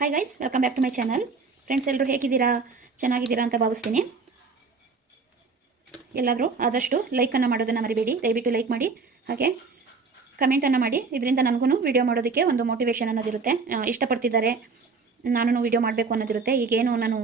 Hi guys, welcome back to my channel. Friends, ಎಲ್ಲರೂ ಹೇಗಿದ್ದೀರಾ? ಚೆನ್ನಾಗಿದ್ದೀರಾ ಅಂತ ಭಾವಿಸ್ತೀನಿ. ಎಲ್ಲಾದರೂ ಆದಷ್ಟು ಲೈಕನ್ನು ಮಾಡೋದನ್ನು ಮರಿಬೇಡಿ. ದಯವಿಟ್ಟು ಲೈಕ್ ಮಾಡಿ, ಹಾಗೆ ಕಮೆಂಟನ್ನು ಮಾಡಿ. ಇದರಿಂದ ನನಗೂ ವಿಡಿಯೋ ಮಾಡೋದಕ್ಕೆ ಒಂದು ಮೋಟಿವೇಶನ್ ಅನ್ನೋದಿರುತ್ತೆ. ಇಷ್ಟಪಡ್ತಿದ್ದಾರೆ, ನಾನು ವಿಡಿಯೋ ಮಾಡಬೇಕು ಅನ್ನೋದಿರುತ್ತೆ. ಈಗೇನು ನಾನು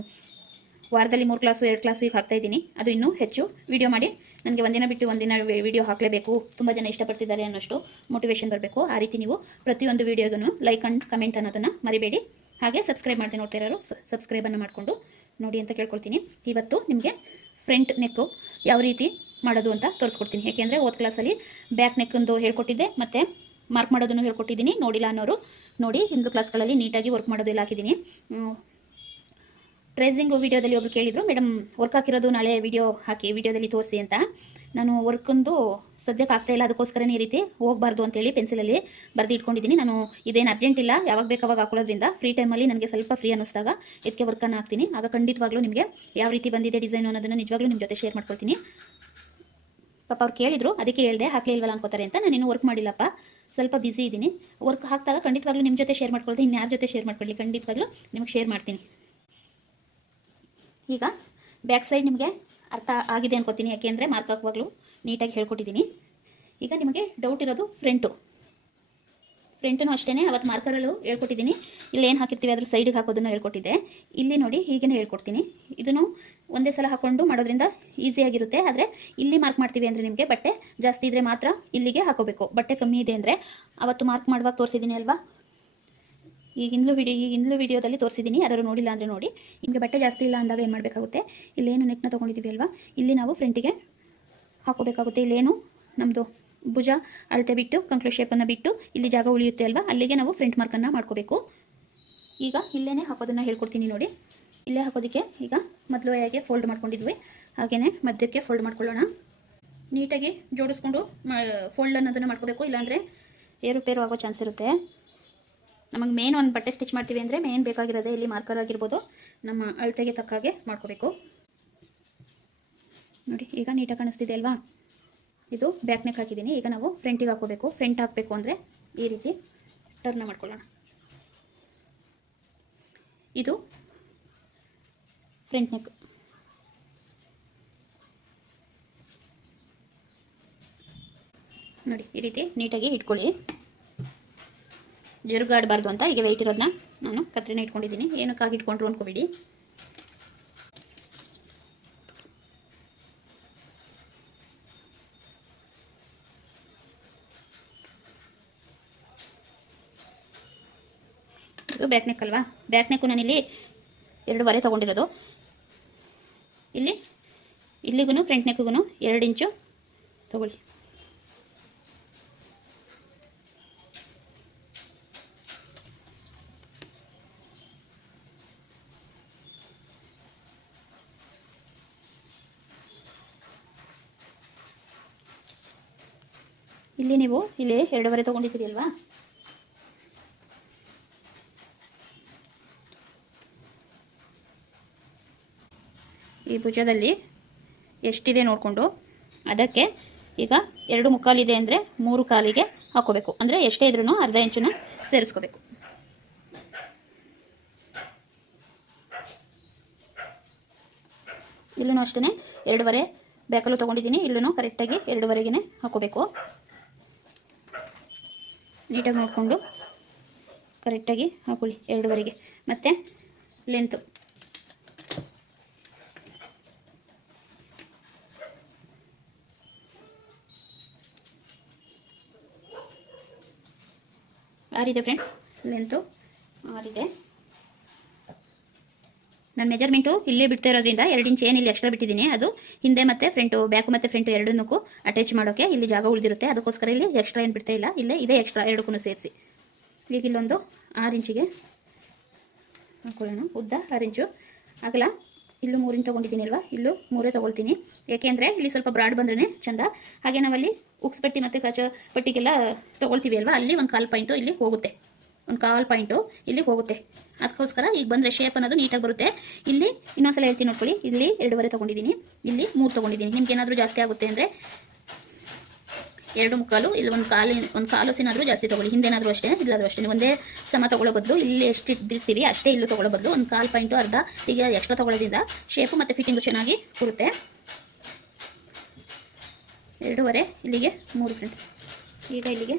ವಾರದಲ್ಲಿ 3 ಕ್ಲಾಸು 2 ಕ್ಲಾಸು ಈಗ ಹಾಕ್ತಾಯಿದ್ದೀನಿ. ಅದು ಇನ್ನೂ ಹೆಚ್ಚು ವಿಡಿಯೋ ಮಾಡಿ ನನಗೆ ಒಂದಿನ ಬಿಟ್ಟು ಒಂದಿನ ವಿಡಿಯೋ ಹಾಕಲೇಬೇಕು, ತುಂಬ ಜನ ಇಷ್ಟಪಡ್ತಿದ್ದಾರೆ ಅನ್ನೋಷ್ಟು ಮೋಟಿವೇಶನ್ ಬರಬೇಕು. ಆ ರೀತಿ ನೀವು ಪ್ರತಿಯೊಂದು ವಿಡಿಯೋಗೂ ಲೈಕ್ ಆ್ಯಂಡ್ ಕಮೆಂಟ್ ಅನ್ನೋದನ್ನು ಮರಿಬೇಡಿ. ಹಾಗೆ ಸಬ್ಸ್ಕ್ರೈಬ್ ಮಾಡ್ತೀನಿ, ನೋಡ್ತಿರೋರು ಸಬ್ಸ್ಕ್ರೈಬನ್ನು ಮಾಡಿಕೊಂಡು ನೋಡಿ ಅಂತ ಕೇಳ್ಕೊಳ್ತೀನಿ. ಇವತ್ತು ನಿಮಗೆ ಫ್ರಂಟ್ ನೆಕ್ಕು ಯಾವ ರೀತಿ ಮಾಡೋದು ಅಂತ ತೋರಿಸ್ಕೊಡ್ತೀನಿ. ಏಕೆಂದರೆ ಹೋದ ಕ್ಲಾಸಲ್ಲಿ ಬ್ಯಾಕ್ ನೆಕ್ಕೊಂದು ಹೇಳ್ಕೊಟ್ಟಿದ್ದೆ, ಮತ್ತು ಮಾರ್ಕ್ ಮಾಡೋದನ್ನು ಹೇಳ್ಕೊಟ್ಟಿದ್ದೀನಿ. ನೋಡಿಲ್ಲ ಅನ್ನೋರು ನೋಡಿ, ಹಿಂದೂ ಕ್ಲಾಸ್ಗಳಲ್ಲಿ ನೀಟಾಗಿ ವರ್ಕ್ ಮಾಡೋದೆಲ್ಲ ಹಾಕಿದ್ದೀನಿ. ಟ್ರೇಸಿಂಗು ವೀಡಿಯೋದಲ್ಲಿ ಒಬ್ರು ಕೇಳಿದರು, ಮೇಡಮ್ ವರ್ಕ್ ಹಾಕಿರೋದು ನಾಳೆ ವಿಡಿಯೋದಲ್ಲಿ ತೋರಿಸಿ ಅಂತ. ನಾನು ವರ್ಕೊಂದು ಸದ್ಯಕ್ಕೆ ಆಗ್ತಾಯಿಲ್ಲ, ಅದಕ್ಕೋಸ್ಕರನೇ ಈ ರೀತಿ ಹೋಗಬಾರ್ದು ಅಂತೇಳಿ ಪೆನ್ಸಿಲಲ್ಲಿ ಬರೆದು ಇಟ್ಕೊಂಡಿದ್ದೀನಿ. ನಾನು ಇದೇನು ಅರ್ಜೆಂಟ್ ಇಲ್ಲ, ಯಾವಾಗ ಬೇಕಾವಾಗ ಹಾಕೊಳ್ಳೋದ್ರಿಂದ ಫ್ರೀ ಟೈಮಲ್ಲಿ ನನಗೆ ಸ್ವಲ್ಪ ಫ್ರೀ ಅನ್ನಿಸ್ದಾಗ ಇದಕ್ಕೆ ವರ್ಕನ್ನು ಹಾಕ್ತೀನಿ. ಆಗ ಖಂಡಿತವಾಗ್ಲೂ ನಿಮಗೆ ಯಾವ ರೀತಿ ಬಂದಿದೆ ಡಿಸೈನು ಅನ್ನೋದನ್ನು ನಿಜವಾಗ್ಲೂ ನಿಮ್ಮ ಜೊತೆ ಶೇರ್ ಮಾಡ್ಕೊಳ್ತೀನಿ. ಪಾಪ ಅವ್ರು ಕೇಳಿದ್ರು, ಅದಕ್ಕೆ ಹೇಳಿದೆ, ಹಾಕಲೇ ಇಲ್ವಲ್ಲ ಅನ್ಕೋತಾರೆ ಅಂತ. ನಾನೇನು ವರ್ಕ್ ಮಾಡಿಲ್ಲಪ್ಪ, ಸ್ವಲ್ಪ ಬ್ಯುಸಿ ಇದ್ದೀನಿ. ವರ್ಕ್ ಹಾಕಿದಾಗ ಖಂಡಿತವಾಗ್ಲೂ ನಿಮ್ಮ ಜೊತೆ ಶೇರ್ ಮಾಡ್ಕೊಳ್ತೀನಿ. ಇನ್ಯಾರ ಜೊತೆ ಶೇರ್ ಮಾಡ್ಕೊಳ್ಳಿ, ಖಂಡಿತವಾಗ್ಲೂ ನಿಮಗೆ ಶೇರ್ ಮಾಡ್ತೀನಿ. ಈಗ ಬ್ಯಾಕ್ ಸೈಡ್ ನಿಮಗೆ ಅರ್ಥ ಆಗಿದೆ ಅನ್ಕೋತೀನಿ, ಯಾಕೆಂದರೆ ಮಾರ್ಕ್ ಹಾಕುವಾಗಲೂ ನೀಟಾಗಿ ಹೇಳ್ಕೊಟ್ಟಿದ್ದೀನಿ. ಈಗ ನಿಮಗೆ ಡೌಟ್ ಇರೋದು ಫ್ರಂಟು ಅಷ್ಟೇ. ಅವತ್ತು ಮಾರ್ಕರಲ್ಲೂ ಹೇಳ್ಕೊಟ್ಟಿದ್ದೀನಿ. ಇಲ್ಲಿ ಏನು ಹಾಕಿರ್ತೀವಿ ಅದ್ರ ಸೈಡಿಗೆ ಹಾಕೋದನ್ನು ಹೇಳ್ಕೊಟ್ಟಿದ್ದೆ. ಇಲ್ಲಿ ನೋಡಿ ಹೀಗೇ ಹೇಳ್ಕೊಡ್ತೀನಿ. ಇದನ್ನು ಒಂದೇ ಸಲ ಹಾಕ್ಕೊಂಡು ಮಾಡೋದ್ರಿಂದ ಈಸಿಯಾಗಿರುತ್ತೆ. ಆದರೆ ಇಲ್ಲಿ ಮಾರ್ಕ್ ಮಾಡ್ತೀವಿ ಅಂದರೆ ನಿಮಗೆ ಬಟ್ಟೆ ಜಾಸ್ತಿ ಇದ್ದರೆ ಮಾತ್ರ ಇಲ್ಲಿಗೆ ಹಾಕೋಬೇಕು. ಬಟ್ಟೆ ಕಮ್ಮಿ ಇದೆ ಅಂದರೆ ಅವತ್ತು ಮಾರ್ಕ್ ಮಾಡುವಾಗ ತೋರಿಸಿದ್ದೀನಿ ಅಲ್ವಾ, ಈಗಿಂದಲೂ ವಿಡಿಯೋದಲ್ಲಿ ತೋರಿಸಿದ್ದೀನಿ. ಯಾರು ನೋಡಿಲ್ಲ ಅಂದರೆ ನೋಡಿ. ನಿಮಗೆ ಬಟ್ಟೆ ಜಾಸ್ತಿ ಇಲ್ಲ ಅಂದಾಗ ಏನು ಮಾಡಬೇಕಾಗುತ್ತೆ, ಇಲ್ಲೇನು ನೆಕ್ನ ತೊಗೊಂಡಿದ್ದೀವಿ ಅಲ್ವಾ, ಇಲ್ಲಿ ನಾವು ಫ್ರಂಟಿಗೆ ಹಾಕೋಬೇಕಾಗುತ್ತೆ. ಇಲ್ಲೇನು ನಮ್ಮದು ಭುಜ ಅಳತೆ ಬಿಟ್ಟು ಕಂಕ್ಳು ಶೇಪನ್ನು ಬಿಟ್ಟು ಇಲ್ಲಿ ಜಾಗ ಉಳಿಯುತ್ತೆ ಅಲ್ವಾ, ಅಲ್ಲಿಗೆ ನಾವು ಫ್ರಂಟ್ ಮಾರ್ಕನ್ನು ಮಾಡ್ಕೋಬೇಕು. ಈಗ ಇಲ್ಲೇ ಹಾಕೋದನ್ನು ಹೇಳ್ಕೊಡ್ತೀನಿ ನೋಡಿ. ಇಲ್ಲೇ ಹಾಕೋದಕ್ಕೆ ಈಗ ಮೊದಲು ಹೇಗೆ ಫೋಲ್ಡ್ ಮಾಡ್ಕೊಂಡಿದ್ವಿ ಹಾಗೆಯೇ ಮಧ್ಯಕ್ಕೆ ಫೋಲ್ಡ್ ಮಾಡ್ಕೊಳ್ಳೋಣ. ನೀಟಾಗಿ ಜೋಡಿಸ್ಕೊಂಡು ಫೋಲ್ಡ್ ಅನ್ನೋದನ್ನು ಮಾಡ್ಕೋಬೇಕು, ಇಲ್ಲಾಂದರೆ ಏರುಪೇರು ಆಗೋ ಚಾನ್ಸ್ ಇರುತ್ತೆ. ನಮಗೆ ಮೇನ್ ಒಂದು ಬಟ್ಟೆ ಸ್ಟಿಚ್ ಮಾಡ್ತೀವಿ ಅಂದರೆ ಮೇನ್ ಬೇಕಾಗಿರೋದೇ ಇಲ್ಲಿ ಮಾರ್ಕರ್ ಆಗಿರ್ಬೋದು, ನಮ್ಮ ಅಳತೆಗೆ ತಕ್ಕ ಹಾಗೆ ಮಾಡ್ಕೋಬೇಕು ನೋಡಿ. ಈಗ ನೀಟಾಗಿ ಕಾಣಿಸ್ತಿದೆ ಅಲ್ವಾ, ಇದು ಬ್ಯಾಕ್ ನೆಕ್ ಹಾಕಿದ್ದೀನಿ. ಈಗ ನಾವು ಫ್ರಂಟಿಗೆ ಹಾಕೋಬೇಕು. ಫ್ರಂಟ್ ಹಾಕಬೇಕು ಅಂದರೆ ಈ ರೀತಿ ಟರ್ನ್ ಮಾಡ್ಕೊಳ್ಳೋಣ. ಇದು ಫ್ರಂಟ್ ನೆಕ್. ನೋಡಿ ಈ ರೀತಿ ನೀಟಾಗಿ ಇಟ್ಕೊಳ್ಳಿ, ಜರುಗಾಡಬಾರ್ದು ಅಂತ. ಈಗ ವೆಯ್ಟ್ ಇರೋದನ್ನ ನಾನು ಕತ್ರಿನ ಇಟ್ಕೊಂಡಿದ್ದೀನಿ, ಏನಕ್ಕಾಗಿ ಇಟ್ಕೊಂಡ್ರು ಅಂದ್ಕೋಬೇಡಿ. ಇದು ಬ್ಯಾಕ್ ನೆಕ್ ಅಲ್ವಾ, ಬ್ಯಾಕ್ ನೆಕ್ಕು ನಾನಿಲ್ಲಿ 2.5 ತೊಗೊಂಡಿರೋದು. ಇಲ್ಲಿಗೂ ಫ್ರಂಟ್ ನೆಕ್ಕಿಗೂ 2 ಇಂಚು ತೊಗೊಳ್ಳಿ. ನೀವು ಇಲ್ಲಿ 2.5 ತೊಗೊಂಡಿದ್ದೀರಿ ಅಲ್ವಾ, ಈ ಭುಜದಲ್ಲಿ ಎಷ್ಟಿದೆ ನೋಡಿಕೊಂಡು ಅದಕ್ಕೆ ಈಗ 2.25 ಇದೆ ಅಂದರೆ 3 ಕಾಲಿಗೆ ಹಾಕೋಬೇಕು. ಅಂದರೆ ಎಷ್ಟೇ ಇದ್ರೂ ಅರ್ಧ ಇಂಚನ್ನ ಸೇರಿಸ್ಕೋಬೇಕು. ಇಲ್ಲೂ ಅಷ್ಟೇ 2.5 ಬ್ಯಾಕಲ್ಲೂ ತೊಗೊಂಡಿದ್ದೀನಿ. ಇಲ್ಲೂ ಕರೆಕ್ಟಾಗಿ 2.5ಗೆ ಹಾಕೋಬೇಕು. ನೀಟಾಗಿ ನೋಡಿಕೊಂಡು ಕರೆಕ್ಟಾಗಿ ಹಾಕೊಳ್ಳಿ 2.5ಗೆ. ಮತ್ತು ಲೆಂತು ಆರಿದೆ ಫ್ರೆಂಡ್ಸ್, ಲೆಂತು ಆರಿದೆ. ನನ್ನ ಮೆಜರ್ಮೆಂಟು ಇಲ್ಲೇ ಬಿಡ್ತಾ ಇರೋದ್ರಿಂದ 2 ಇಂಚ್ ಏನು ಇಲ್ಲಿ ಎಕ್ಸ್ಟ್ರಾ ಬಿಟ್ಟಿದ್ದೀನಿ, ಅದು ಹಿಂದೆ ಮತ್ತು ಫ್ರಂಟು, ಬ್ಯಾಕು ಮತ್ತು ಫ್ರಂಟು ಎರಡನ್ನೂ ಅಟ್ಯಾಚ್ ಮಾಡೋಕ್ಕೆ ಇಲ್ಲಿ ಜಾಗ ಉಳಿದಿರುತ್ತೆ. ಅದಕ್ಕೋಸ್ಕರ ಇಲ್ಲಿ ಎಕ್ಸ್ಟ್ರಾ ಏನು ಬಿಡ್ತಾ ಇಲ್ಲ, ಇಲ್ಲೇ ಇದೆ ಎಕ್ಸ್ಟ್ರಾ ಎರಡಕ್ಕೂ ಸೇರಿಸಿ. ಈಗ ಇಲ್ಲೊಂದು 6 ಇಂಚಿಗೆ ಹಾಕೊಳ್ಳೋಣ. ಉದ್ದ 6 ಇಂಚು, ಅಗಲ ಇಲ್ಲೂ 3 ಇಂಚ್ ತೊಗೊಂಡಿದ್ದೀನಿ ಅಲ್ವಾ, ಇಲ್ಲೂ 3 ತೊಗೊಳ್ತೀನಿ. ಏಕೆಂದರೆ ಇಲ್ಲಿ ಸ್ವಲ್ಪ ಬ್ರಾಡ್ ಬಂದ್ರೇ ಚೆಂದ. ಹಾಗೆ ನಾವಲ್ಲಿ ಉಕ್ಸ್ ಪಟ್ಟಿ ಮತ್ತು ಕಾಚ ಪಟ್ಟಿಗೆಲ್ಲ ತೊಗೊಳ್ತೀವಿ ಅಲ್ವಾ, ಅಲ್ಲಿ 1/4 ಪಾಯಿಂಟು ಇಲ್ಲಿ ಹೋಗುತ್ತೆ, 1/4 ಪಾಯಿಂಟು ಇಲ್ಲಿ ಹೋಗುತ್ತೆ. ಅದಕ್ಕೋಸ್ಕರ ಈಗ ಬಂದರೆ ಶೇಪ್ ಅನ್ನೋದು ನೀಟಾಗಿ ಬರುತ್ತೆ. ಇಲ್ಲಿ ಇನ್ನೊಂದ್ಸಲ ಹೇಳ್ತೀನಿ ನೋಡ್ಕೊಳ್ಳಿ, ಇಲ್ಲಿ 2.5 ತೊಗೊಂಡಿದ್ದೀನಿ, ಇಲ್ಲಿ 3 ತೊಗೊಂಡಿದ್ದೀನಿ. ನಿಮ್ಗೆ ಏನಾದರೂ ಜಾಸ್ತಿ ಆಗುತ್ತೆ ಅಂದರೆ 2 ಮುಕ್ಕಾಲು, ಇಲ್ಲಿ ಒಂದು ಕಾಲು ಸಿನಾದರೂ ಜಾಸ್ತಿ ತೊಗೊಳ್ಳಿ. ಹಿಂದೇನಾದರೂ ಅಷ್ಟೇ, ಇಲ್ಲಾದರೂ ಅಷ್ಟೇ. ಒಂದೇ ಸಮ ತೊಗೊಳ್ಳೋ ಬದಲು ಇಲ್ಲಿ ಎಷ್ಟು ಇಟ್ಟಿರ್ತೀವಿ ಅಷ್ಟೇ ಇಲ್ಲೂ ತೊಗೊಳ್ಳೋ ಬದಲು ಒಂದು 1/4 ಪಾಯಿಂಟು ಅರ್ಧ ಹೀಗೆ ಎಕ್ಸ್ಟ್ರಾ ತೊಗೊಳ್ಳೋದ್ರಿಂದ ಶೇಪು ಮತ್ತು ಫಿಟ್ಟಿಂಗು ಚೆನ್ನಾಗಿ ಬರುತ್ತೆ. 2.5 ಇಲ್ಲಿಗೆ 3 ಫ್ರೆಂಡ್ಸ್. ಈಗ ಇಲ್ಲಿಗೆ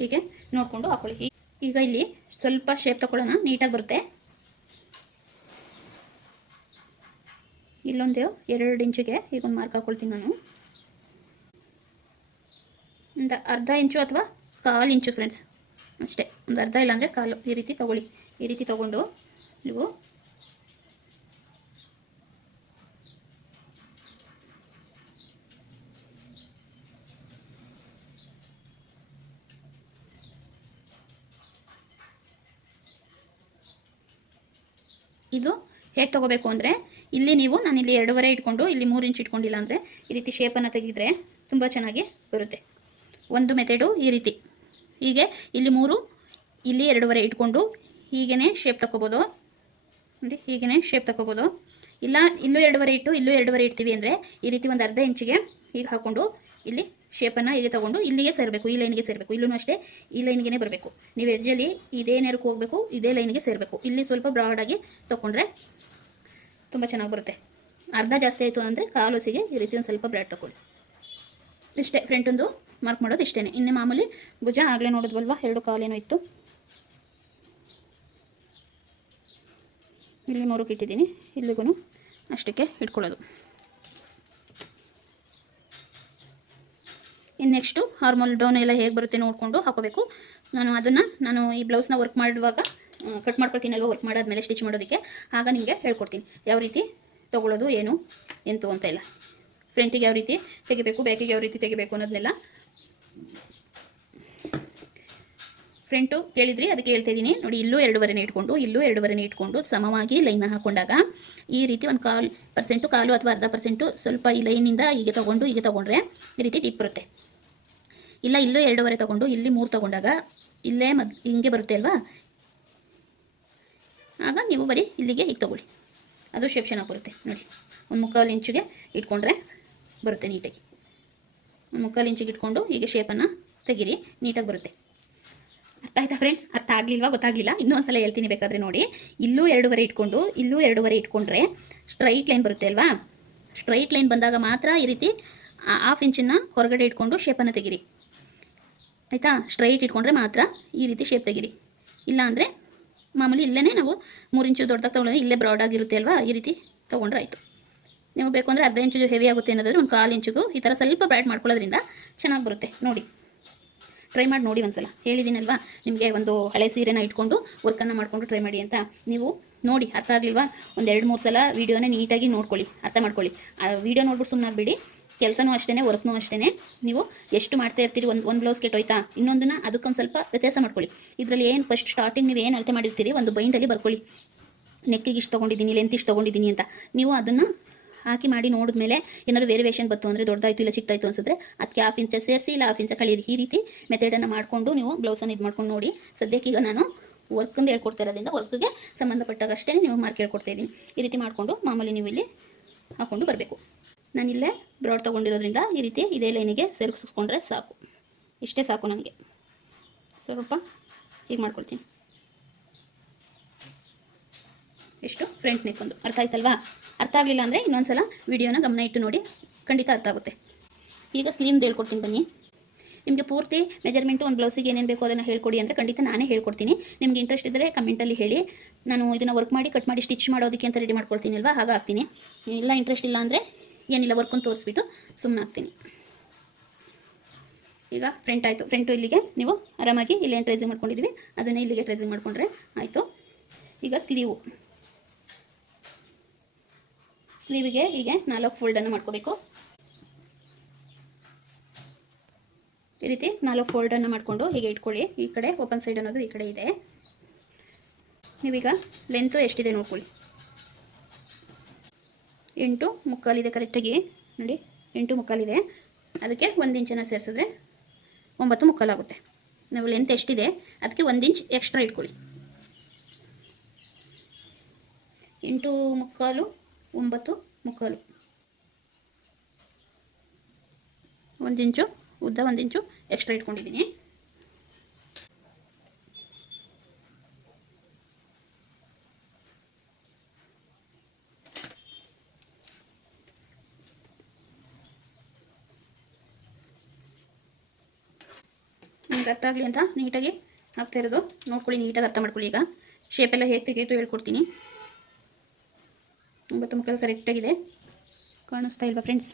ಹೀಗೆ ನೋಡಿಕೊಂಡು ಹಾಕೊಳ್ಳಿ. ಈಗ ಇಲ್ಲಿ ಸ್ವಲ್ಪ ಶೇಪ್ ತಗೊಳ್ಳೋಣ, ನೀಟಾಗಿ ಬರುತ್ತೆ. ಇಲ್ಲೊಂದು 2 ಇಂಚಿಗೆ ಈಗ ಒಂದು ಮಾರ್ಕ್ ಹಾಕ್ಕೊಳ್ತೀನಿ ನಾನು. ಒಂದು ಅರ್ಧ ಇಂಚು ಅಥವಾ 1/4 ಇಂಚು ಫ್ರೆಂಡ್ಸ್ ಅಷ್ಟೇ, ಒಂದು ಅರ್ಧ ಇಲ್ಲಾಂದರೆ 1/4 ಈ ರೀತಿ ತೊಗೊಳ್ಳಿ. ಈ ರೀತಿ ತೊಗೊಂಡು ನೀವು ಇದು ಹೇಗೆ ತೊಗೋಬೇಕು ಅಂದರೆ, ಇಲ್ಲಿ ನೀವು ನಾನಿಲ್ಲಿ 2.5 ಇಟ್ಕೊಂಡು ಇಲ್ಲಿ 3 ಇಂಚ್ ಇಟ್ಕೊಂಡಿಲ್ಲ ಅಂದರೆ ಈ ರೀತಿ ಶೇಪನ್ನು ತೆಗೆದರೆ ತುಂಬ ಚೆನ್ನಾಗಿ ಬರುತ್ತೆ. ಒಂದು ಮೆಥಡು ಈ ರೀತಿ, ಹೀಗೆ ಇಲ್ಲಿ 3 ಇಲ್ಲಿ 2.5 ಇಟ್ಕೊಂಡು ಹೀಗೇ ಶೇಪ್ ತಗೋಬೋದು ನೋಡಿ, ಹೀಗೇ ಶೇಪ್ ತಗೋಬೋದು. ಇಲ್ಲ ಇಲ್ಲೂ 2.5 ಇಟ್ಟು ಇಲ್ಲೂ 2.5 ಇಡ್ತೀವಿ ಅಂದರೆ ಈ ರೀತಿ ಒಂದು ಅರ್ಧ ಇಂಚಿಗೆ ಹೀಗೆ ಹಾಕ್ಕೊಂಡು ಇಲ್ಲಿ ಶೇಪನ್ನು ಹೀಗೆ ತೊಗೊಂಡು ಇಲ್ಲಿಗೆ ಸೇರಬೇಕು, ಈ ಲೈನಿಗೆ ಸೇರಬೇಕು. ಇಲ್ಲೂ ಅಷ್ಟೇ ಈ ಲೈನಿಗೆ ಬರಬೇಕು. ನೀವು ಎಡ್ಜಲ್ಲಿ ಇದೇ ನೇರಕ್ಕೆ ಹೋಗಬೇಕು, ಇದೇ ಲೈನಿಗೆ ಸೇರಬೇಕು. ಇಲ್ಲಿ ಸ್ವಲ್ಪ ಬ್ರಾಡಾಗಿ ತೊಗೊಂಡ್ರೆ ತುಂಬ ಚೆನ್ನಾಗಿ ಬರುತ್ತೆ. ಅರ್ಧ ಜಾಸ್ತಿ ಆಯಿತು ಅಂದರೆ ಕಾಲುಸಿಗೆ ಈ ರೀತಿ ಒಂದು ಸ್ವಲ್ಪ ಬ್ರಾಡ್ ತೊಗೊಳ್ಳಿ. ಇಷ್ಟೇ ಫ್ರಂಟೊಂದು ಮಾರ್ಕ್ ಮಾಡೋದು ಇಷ್ಟೇ. ಇನ್ನು ಮಾಮೂಲಿ ಭುಜ ಆಗಲೇ ನೋಡಿದ್ವಲ್ವ, 2 ಕಾಲೇನೋ ಇತ್ತು, ಇಲ್ಲಿ 3 ಇಟ್ಟಿದ್ದೀನಿ, ಇಲ್ಲಿಗೂ ಅಷ್ಟಕ್ಕೆ ಇಟ್ಕೊಳ್ಳೋದು. ಇನ್ನು ನೆಕ್ಸ್ಟು ಹಾರ್ಮೋಲ್ ಡೌನ್ ಎಲ್ಲ ಹೇಗೆ ಬರುತ್ತೆ ನೋಡಿಕೊಂಡು ಹಾಕೋಬೇಕು. ನಾನು ಈ ಬ್ಲೌಸ್ನ ವರ್ಕ್ ಮಾಡುವಾಗ ಕಟ್ ಮಾಡ್ಕೊಳ್ತೀನಲ್ವ, ವರ್ಕ್ ಮಾಡಾದ್ಮೇಲೆ ಸ್ಟಿಚ್ ಮಾಡೋದಕ್ಕೆ, ಆಗ ನಿಮಗೆ ಹೇಳ್ಕೊಡ್ತೀನಿ ಯಾವ ರೀತಿ ತೊಗೊಳ್ಳೋದು ಏನು ಎಂತು ಅಂತ ಎಲ್ಲ. ಫ್ರಂಟಿಗೆ ಯಾವ ರೀತಿ ತೆಗಿಬೇಕು, ಬ್ಯಾಕಿಗೆ ಯಾವ ರೀತಿ ತೆಗಿಬೇಕು ಅನ್ನೋದನ್ನೆಲ್ಲ. ಫ್ರಂಟು ಕೇಳಿದ್ರಿ, ಅದಕ್ಕೆ ಹೇಳ್ತಾ ಇದ್ದೀನಿ ನೋಡಿ. ಇಲ್ಲೂ 2.5 ಇಟ್ಕೊಂಡು ಇಲ್ಲೂ 2.5 ಇಟ್ಕೊಂಡು ಸಮವಾಗಿ ಲೈನ್ನ ಹಾಕೊಂಡಾಗ ಈ ರೀತಿ ಒಂದು 1/4% ಕಾಲು ಅಥವಾ ಅರ್ಧ % ಸ್ವಲ್ಪ ಈ ಲೈನಿಂದ ಹೀಗೆ ತೊಗೊಂಡು ಹೀಗೆ ತೊಗೊಂಡ್ರೆ ಈ ರೀತಿ ಡಿಪ್ ಬರುತ್ತೆ. ಇಲ್ಲ ಇಲ್ಲೂ 2.5 ತೊಗೊಂಡು ಇಲ್ಲಿ 3 ತೊಗೊಂಡಾಗ ಇಲ್ಲೇ ಹಿಂಗೆ ಬರುತ್ತೆ ಅಲ್ವಾ, ಆಗ ನೀವು ಬರೀ ಇಲ್ಲಿಗೆ ಹೀಗೆ ತೊಗೊಳ್ಳಿ, ಅದು ಶೇಪ್ ಚೆನ್ನಾಗಿ ಬರುತ್ತೆ ನೋಡಿ. ಒಂದು 1/4 ಇಂಚಿಗೆ ಇಟ್ಕೊಂಡ್ರೆ ಬರುತ್ತೆ ನೀಟಾಗಿ. ಒಂದು 1/4 ಇಂಚಿಗೆ ಇಟ್ಕೊಂಡು ಹೀಗೆ ಶೇಪನ್ನು ತೆಗೀರಿ, ನೀಟಾಗಿ ಬರುತ್ತೆ. ಅರ್ಥ ಆಯ್ತಾ ಫ್ರೆಂಡ್ಸ್? ಅರ್ಥ ಆಗಲಿಲ್ವಾ, ಗೊತ್ತಾಗಲಿಲ್ಲ, ಇನ್ನೂ ಒಂದು ಸಲ ಹೇಳ್ತೀನಿ ಬೇಕಾದರೆ ನೋಡಿ. ಇಲ್ಲೂ 2.5 ಇಟ್ಕೊಂಡು ಇಲ್ಲೂ 2.5 ಇಟ್ಕೊಂಡ್ರೆ ಸ್ಟ್ರೈಟ್ ಲೈನ್ ಬರುತ್ತೆ ಅಲ್ವಾ. ಸ್ಟ್ರೈಟ್ ಲೈನ್ ಬಂದಾಗ ಮಾತ್ರ ಈ ರೀತಿ 1/2 ಇಂಚನ್ನು ಹೊರಗಡೆ ಇಟ್ಕೊಂಡು ಶೇಪನ್ನು ತೆಗೀರಿ, ಆಯಿತಾ. ಸ್ಟ್ರೈಟ್ ಇಟ್ಕೊಂಡ್ರೆ ಮಾತ್ರ ಈ ರೀತಿ ಶೇಪ್ ತೆಗೀರಿ. ಇಲ್ಲ ಅಂದರೆ ಮಾಮೂಲಿ ಇಲ್ಲೇ ನಾವು 3 ಇಂಚು ದೊಡ್ಡದಾಗಿ ತೊಗೊಳ್ಳೋದು, ಇಲ್ಲೇ ಬ್ರಾಡ್ ಆಗಿರುತ್ತೆ ಅಲ್ವಾ, ಈ ರೀತಿ ತೊಗೊಂಡ್ರೆ ಆಯಿತು. ನೀವು ಬೇಕು ಅಂದರೆ ಅರ್ಧ ಇಂಚು ಹೆವಿ ಆಗುತ್ತೆ ಅನ್ನೋದಾದರೆ ಒಂದು 1/4 ಇಂಚಿಗೂ ಈ ಥರ ಸ್ವಲ್ಪ ಬ್ರಾಡ್ ಮಾಡ್ಕೊಳ್ಳೋದ್ರಿಂದ ಚೆನ್ನಾಗಿ ಬರುತ್ತೆ ನೋಡಿ. ಟ್ರೈ ಮಾಡಿ ನೋಡಿ ಒಂದ್ಸಲ, ಹೇಳಿದ್ದೀನಲ್ವಾ ನಿಮಗೆ. ಒಂದು ಹಳೆ ಸೀರೆನ ಇಟ್ಕೊಂಡು ವರ್ಕನ್ನು ಮಾಡಿಕೊಂಡು ಟ್ರೈ ಮಾಡಿ ಅಂತ. ನೀವು ನೋಡಿ, ಅರ್ಥ ಆಗಲಿಲ್ವಾ, ಒಂದು 2-3 ಸಲ ವೀಡಿಯೋನ ನೀಟಾಗಿ ನೋಡ್ಕೊಳ್ಳಿ, ಅರ್ಥ ಮಾಡ್ಕೊಳ್ಳಿ. ಆ ವೀಡಿಯೋ ನೋಡ್ಬಿಟ್ಟು ಸುಮ್ಮನಾಗಬೇಡಿ. ಕೆಲಸನೂ ಅಷ್ಟೇ, ವರ್ಕ್ನೂ ಅಷ್ಟೇ. ನೀವು ಎಷ್ಟು ಮಾಡ್ತಾ ಇರ್ತೀರಿ, ಒಂದು ಬ್ಲೌಸ್ ಕೆಟ್ಟೋಯ್ತಾ, ಇನ್ನೊಂದನ್ನು ಅದಕ್ಕೊಂದು ಸ್ವಲ್ಪ ವ್ಯತ್ಯಾಸ ಮಾಡ್ಕೊಳ್ಳಿ. ಇದರಲ್ಲಿ ಏನು ಫಸ್ಟ್ ಸ್ಟಾರ್ಟಿಂಗ್ ನೀವು ಏನು ಅಳತೆ ಮಾಡಿರ್ತೀರಿ ಒಂದು ಬೈಂಡಲ್ಲಿ ಬರ್ಕೊಳ್ಳಿ. ನೆಕ್ಕಿಗೆ ಇಷ್ಟು ತೊಗೊಂಡಿದ್ದೀನಿ, ಲೆಂತ್ ಇಷ್ಟು ತೊಗೊಂಡಿದ್ದೀನಿ ಅಂತ. ನೀವು ಅದನ್ನು ಹಾಕಿ ಮಾಡಿ ನೋಡಿದ್ಮೇಲೆ ಏನಾದ್ರು ವೇರಿಯೇಷನ್ ಬಂತು ಅಂದರೆ ದೊಡ್ಡದಾಯಿತು ಇಲ್ಲ ಚಿಕ್ಕದಾಯಿತು ಅನ್ಸಿದ್ರೆ ಅದಕ್ಕೆ 1/2 ಇಂಚ್ ಸೇರಿಸಿ ಇಲ್ಲ 1/2 ಇಂಚ್ ಕಳೀರಿ. ಈ ರೀತಿ ಮೆಥಡನ್ನು ಮಾಡಿಕೊಂಡು ನೀವು ಬ್ಲೌಸನ್ನು ಇದು ಮಾಡ್ಕೊಂಡು ನೋಡಿ. ಸದ್ಯಕ್ಕೀಗ ನಾನು ವರ್ಕಂದು ಹೇಳ್ಕೊಡ್ತಾ ಇರೋದ್ರಿಂದ ವರ್ಕ್ಗೆ ಸಂಬಂಧಪಟ್ಟಾಗ ಅಷ್ಟೇ ನೀವು ಮಾರ್ಕ್ ಹೇಳ್ಕೊಡ್ತಾ ಇದ್ದೀನಿ. ಈ ರೀತಿ ಮಾಡಿಕೊಂಡು ಮಾಮೂಲಿ ನೀವು ಇಲ್ಲಿ ಹಾಕ್ಕೊಂಡು ಬರಬೇಕು. ನಾನಿಲ್ಲೇ ಬ್ರಾಡ್ ತೊಗೊಂಡಿರೋದ್ರಿಂದ ಈ ರೀತಿ ಇದೇ ಲೈನಿಗೆ ಸೇರಿಸ್ಕೊಂಡ್ರೆ ಸಾಕು, ಇಷ್ಟೇ ಸಾಕು ನನಗೆ. ಸ್ವಲ್ಪ ಹೀಗೆ ಮಾಡ್ಕೊಳ್ತೀನಿ. ಎಷ್ಟು ಫ್ರಂಟ್ ನೆಕ್ ಒಂದು ಅರ್ಥ ಆಯ್ತಲ್ವಾ? ಅರ್ಥ ಆಗಲಿಲ್ಲ ಅಂದರೆ ಇನ್ನೊಂದು ಸಲ ವೀಡಿಯೋನ ಗಮನ ಇಟ್ಟು ನೋಡಿ, ಖಂಡಿತ ಅರ್ಥ ಆಗುತ್ತೆ. ಈಗ ಸ್ಲೀವ್ದು ಹೇಳ್ಕೊಡ್ತೀನಿ ಬನ್ನಿ. ನಿಮಗೆ ಪೂರ್ತಿ ಮೆಜರ್ಮೆಂಟು ಒಂದು ಬ್ಲೌಸಿಗೆ ಏನೇನು ಬೇಕೋ ಅದನ್ನು ಹೇಳ್ಕೊಡಿ ಅಂದರೆ ಖಂಡಿತ ನಾನೇ ಹೇಳ್ಕೊಡ್ತೀನಿ. ನಿಮ್ಗೆ ಇಂಟ್ರೆಸ್ಟ್ ಇದ್ದರೆ ಕಮೆಂಟಲ್ಲಿ ಹೇಳಿ. ನಾನು ಇದನ್ನು ವರ್ಕ್ ಮಾಡಿ ಕಟ್ ಮಾಡಿ ಸ್ಟಿಚ್ ಮಾಡೋದಕ್ಕೆ ಅಂತ ರೆಡಿ ಮಾಡ್ಕೊಳ್ತೀನಿ ಅಲ್ವಾ, ಹಾಗೆ ಆಗ್ತೀನಿ. ಇಲ್ಲ ಇಂಟ್ರೆಸ್ಟ್ ಇಲ್ಲ ಅಂದರೆ ಏನಿಲ್ಲ, ವರ್ಕನ್ನು ತೋರಿಸ್ಬಿಟ್ಟು ಸುಮ್ಮನೆ ಆಗ್ತೀನಿ. ಈಗ ಫ್ರಂಟ್ ಆಯಿತು. ಫ್ರಂಟು ಇಲ್ಲಿಗೆ ನೀವು ಆರಾಮಾಗಿ ಇಲ್ಲೇನು ಟ್ರೇಸಿಂಗ್ ಮಾಡ್ಕೊಂಡಿದ್ದೀವಿ ಅದನ್ನೇ ಇಲ್ಲಿಗೆ ಟ್ರೇಸಿಂಗ್ ಮಾಡಿಕೊಂಡ್ರೆ ಆಯಿತು. ಈಗ ಸ್ಲೀವಿಗೆ ಹೀಗೆ 4 ಫೋಲ್ಡನ್ನು ಮಾಡ್ಕೋಬೇಕು. ಈ ರೀತಿ 4 ಫೋಲ್ಡನ್ನು ಮಾಡಿಕೊಂಡು ಹೀಗೆ ಇಟ್ಕೊಳ್ಳಿ. ಈ ಕಡೆ ಓಪನ್ ಸೈಡ್ ಅನ್ನೋದು ಈ ಕಡೆ ಇದೆ. ನೀವೀಗ ಲೆಂತು ಎಷ್ಟಿದೆ ನೋಡ್ಕೊಳ್ಳಿ. 8 ಮುಕ್ಕಾಲಿದೆ ಕರೆಕ್ಟಾಗಿ. ನೋಡಿ 8 ಮುಕ್ಕಾಲಿದೆ, ಅದಕ್ಕೆ 1 ಇಂಚನ್ನು ಸೇರಿಸಿದ್ರೆ 9 ಮುಕ್ಕಾಲಾಗುತ್ತೆ. ನಾವು ಲೆಂತ್ ಎಷ್ಟಿದೆ ಅದಕ್ಕೆ 1 ಇಂಚ್ ಎಕ್ಸ್ಟ್ರಾ ಇಟ್ಕೊಳ್ಳಿ. 8 ಮುಕ್ಕಾಲು 9 ಮುಕ್ಕಾಲು, 1 ಇಂಚು ಉದ್ದ, 1 ಇಂಚು ಎಕ್ಸ್ಟ್ರಾ ಇಟ್ಕೊಂಡಿದ್ದೀನಿ. ನಿಮ್ಗೆ ಅರ್ಥ ಆಗಲಿ ಅಂತ ನೀಟಾಗಿ ಹಾಕ್ತಾ ಇರೋದು ನೋಡ್ಕೊಳ್ಳಿ, ನೀಟಾಗಿ ಅರ್ಥ ಮಾಡ್ಕೊಳ್ಳಿ. ಈಗ ಶೇಪೆಲ್ಲ ಹೇಗೆ ತೆಗೆಯಿತು ಹೇಳ್ಕೊಡ್ತೀನಿ. 9 ಮುಕ್ಕಾಲು ಕರೆಕ್ಟಾಗಿದೆ, ಕಾಣಿಸ್ತಾ ಇಲ್ವಾ ಫ್ರೆಂಡ್ಸ್?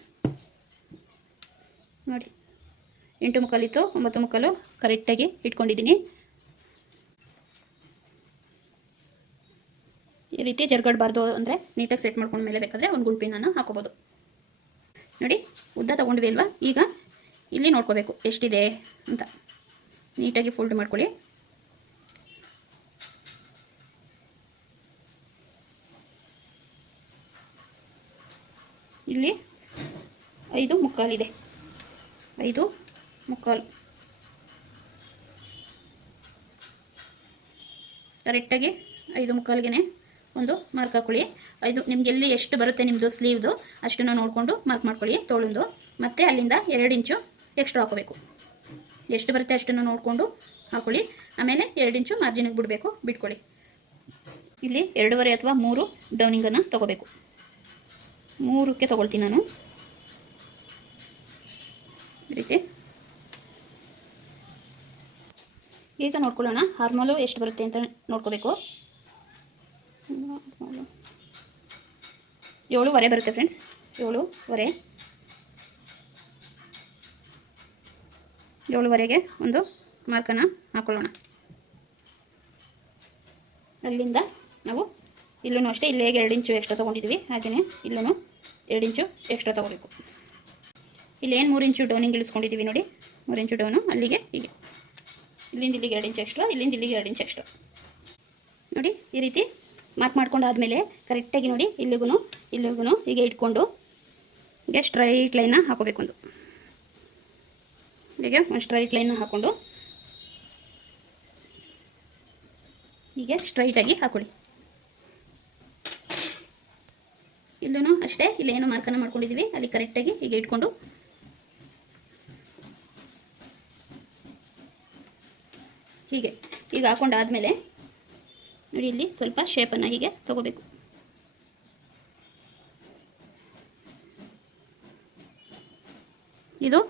ನೋಡಿ 8 ಮುಕ್ಕಾಲಿತ್ತು, 9 ಮುಕ್ಕಾಲು ಕರೆಕ್ಟಾಗಿ ಇಟ್ಕೊಂಡಿದ್ದೀನಿ. ಈ ರೀತಿ ಜರ್ಗಡಬಾರ್ದು ಅಂದರೆ ನೀಟಾಗಿ ಸೆಟ್ ಮಾಡ್ಕೊಂಡ ಮೇಲೆ ಬೇಕಾದರೆ ಒಂದು ಗುಂಡು ಪಿನ್ನನ್ನು ಹಾಕೋಬೋದು. ನೋಡಿ ಉದ್ದ ತೊಗೊಂಡ್ವಿ ಅಲ್ವಾ, ಈಗ ಇಲ್ಲಿ ನೋಡ್ಕೋಬೇಕು ಎಷ್ಟಿದೆ ಅಂತ. ನೀಟಾಗಿ ಫೋಲ್ಡ್ ಮಾಡ್ಕೊಳ್ಳಿ. ಇಲ್ಲಿ 5 ಮುಕ್ಕಾಲಿದೆ, 5 ಮುಕ್ಕಾಲು ಕರೆಕ್ಟಾಗಿ 5 ಮುಕ್ಕಾಲಿಗೆ ಒಂದು ಮಾರ್ಕ್ ಹಾಕೊಳ್ಳಿ. 5 ನಿಮ್ಗೆ ಎಲ್ಲಿ ಎಷ್ಟು ಬರುತ್ತೆ ನಿಮ್ಮದು ಸ್ಲೀವ್ದು ಅಷ್ಟನ್ನು ನೋಡಿಕೊಂಡು ಮಾರ್ಕ್ ಮಾಡ್ಕೊಳ್ಳಿ ತೋಳಿಂದು. ಮತ್ತು ಅಲ್ಲಿಂದ 2 ಇಂಚು ಎಕ್ಸ್ಟ್ರಾ ಹಾಕೋಬೇಕು. ಎಷ್ಟು ಬರುತ್ತೆ ಅಷ್ಟನ್ನು ನೋಡಿಕೊಂಡು ಹಾಕೊಳ್ಳಿ. ಆಮೇಲೆ 2 ಇಂಚು ಮಾರ್ಜಿನಿಗೆ ಬಿಟ್ಕೊಳ್ಳಿ. ಇಲ್ಲಿ 2.5 ಅಥವಾ 3 ಡೌನಿಂಗನ್ನು ತೊಗೋಬೇಕು. 3ಕ್ಕೆ ತೊಗೊಳ್ತೀನಿ ನಾನು. ಈ ರೀತಿ ಈಗ ನೋಡ್ಕೊಳ್ಳೋಣ ಹಾರ್ಮೋಲು ಎಷ್ಟು ಬರುತ್ತೆ ಅಂತ ನೋಡ್ಕೋಬೇಕು. 7.5 ಬರುತ್ತೆ ಫ್ರೆಂಡ್ಸ್, 7.5. 7.5ಗೆ ಒಂದು ಮಾರ್ಕನ್ನು ಹಾಕೊಳ್ಳೋಣ. ಅಲ್ಲಿಂದ ನಾವು ಇಲ್ಲೂ ಅಷ್ಟೇ, ಇಲ್ಲೇ 2 ಇಂಚು ಎಕ್ಸ್ಟ್ರಾ ತೊಗೊಂಡಿದ್ವಿ, ಹಾಗೆಯೇ ಇಲ್ಲೂ 2 ಇಂಚು ಎಕ್ಸ್ಟ್ರಾ ತೊಗೋಬೇಕು. ಇಲ್ಲೇನು 3 ಇಂಚು ಡೌನಿಂಗ್ ಇಳಿಸ್ಕೊಂಡಿದ್ದೀವಿ ನೋಡಿ, 3 ಇಂಚು ಡೌನು ಅಲ್ಲಿಗೆ ಹೀಗೆ, ಇಲ್ಲಿಂದ ಇಲ್ಲಿಗೆ 2 ಇಂಚು ಎಕ್ಸ್ಟ್ರಾ, ಇಲ್ಲಿಂದ ಇಲ್ಲಿಗೆ 2 ಇಂಚು ಎಕ್ಸ್ಟ್ರಾ. ನೋಡಿ ಈ ರೀತಿ ಮಾರ್ಕ್ ಮಾಡ್ಕೊಂಡಾದಮೇಲೆ ಕರೆಕ್ಟಾಗಿ ನೋಡಿ ಇಲ್ಲಿಗೂ ಹೀಗೆ ಇಟ್ಕೊಂಡು ಹೀಗೆ ಸ್ಟ್ರೈಟ್ ಲೈನ್ನ ಹಾಕೋಬೇಕು. ಹೀಗೆ ಒಂದು ಸ್ಟ್ರೈಟ್ ಲೈನ್ನ ಹಾಕ್ಕೊಂಡು ಹೀಗೆ ಸ್ಟ್ರೈಟಾಗಿ ಹಾಕೊಳ್ಳಿ. ಇಲ್ಲೂ ಅಷ್ಟೇ, ಇಲ್ಲೇನು ಮಾರ್ಕನ್ನು ಮಾಡ್ಕೊಂಡಿದ್ದೀವಿ ಅಲ್ಲಿ ಕರೆಕ್ಟಾಗಿ ಹೀಗೆ ಇಟ್ಕೊಂಡು ಹೀಗೆ ಈಗ ಹಾಕೊಂಡಾದಮೇಲೆ ನೋಡಿ ಇಲ್ಲಿ ಸ್ವಲ್ಪ ಶೇಪನ್ನು ಹೀಗೆ ತಗೋಬೇಕು. ಇದು